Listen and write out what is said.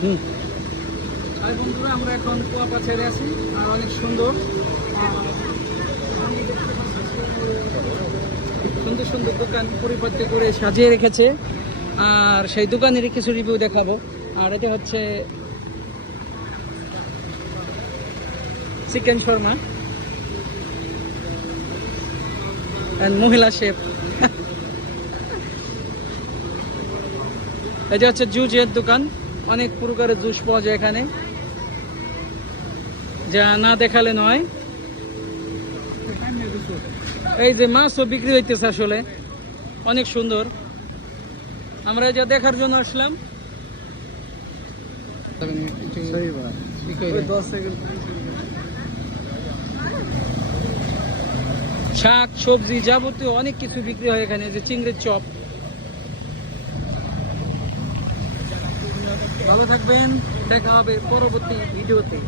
আর বন্ধুরা আমরা এখন কুয়াপা ছেড়ে আছি আর অনেক সুন্দর সুন্দর সুন্দর দোকান পরিপাটি করে সাজিয়ে রেখেছে, আর সেই দোকানের কিছু রিভিউ দেখাবো। আর এটা হচ্ছে চিকেন শর্মা এন্ড মহিলা শেফ। এটা হচ্ছে জুজের দোকান, অনেক প্রকারের জুস পাওয়া যায় এখানে, যা না দেখালে নয়। এই যে মাছও বিক্রি হইতেছে, আসলে অনেক সুন্দর। আমরা যা দেখার জন্য আসলাম। শাক সবজি যাবতীয় অনেক কিছু বিক্রি হয় এখানে, যে চিংড়ির চপ। ভালো থাকবেন, দেখা হবে পরবর্তী ভিডিওতে।